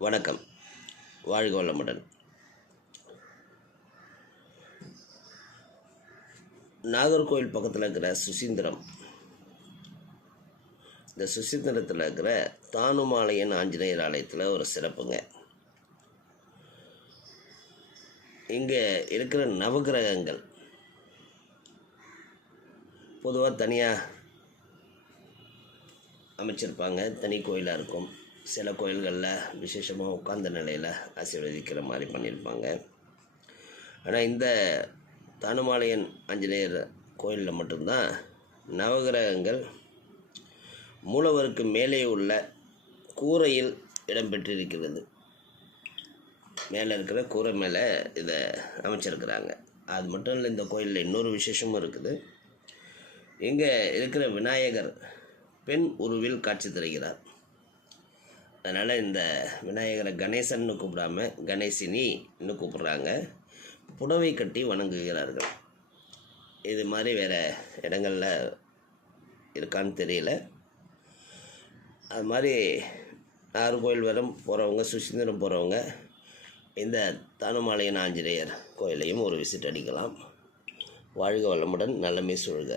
வணக்கம். வாழ்க வளமுடன். நாகர்கோவில் பக்கத்தில் இருக்கிற சுசீந்திரம். இந்த சுசீந்திரத்தில் இருக்கிற தானுமாலையன் ஆஞ்சநேயர் ஆலயத்தில் ஒரு சிறப்புங்க. இங்கே இருக்கிற நவகிரகங்கள். பொதுவாக தனியாக அமைச்சிருப்பாங்க தனி கோயிலாக இருக்கும். சில கோயில்களில் விசேஷமாக உட்கார்ந்த நிலையில் ஆசீர்வதிக்கிற மாதிரி பண்ணியிருப்பாங்க. ஆனால் இந்த தனுமாலையன் ஆஞ்சநேயர் கோயிலில் மட்டும்தான் நவகிரகங்கள் மூலவருக்கு மேலே உள்ள கூரையில் இடம்பெற்றிருக்கிறது மேலே இருக்கிற கூரை மேலே இதை அமைச்சிருக்கிறாங்க. அது மட்டும் இல்லை இந்த கோயிலில் இன்னொரு விசேஷமும் இருக்குது. இங்கே இருக்கிற விநாயகர் பெண் உருவில் காட்சி தருகிறார். அதனால் இந்த விநாயகரை கணேசன்னு கூப்பிடாம கணேசினின்னு கூப்பிட்றாங்க. புடவை கட்டி வணங்குகிறார்கள். இது மாதிரி வேறு இடங்களில் இருக்கான்னு தெரியல. அது மாதிரி நாகர்கோவில் வரம் போகிறவங்க சுசீந்திரம் போகிறவங்க இந்த தானுமாலையன் ஆஞ்சநேயர் கோயிலையும் ஒரு விசிட் அடிக்கலாம். வாழ்க வளமுடன் நல்லமே சூழ்க.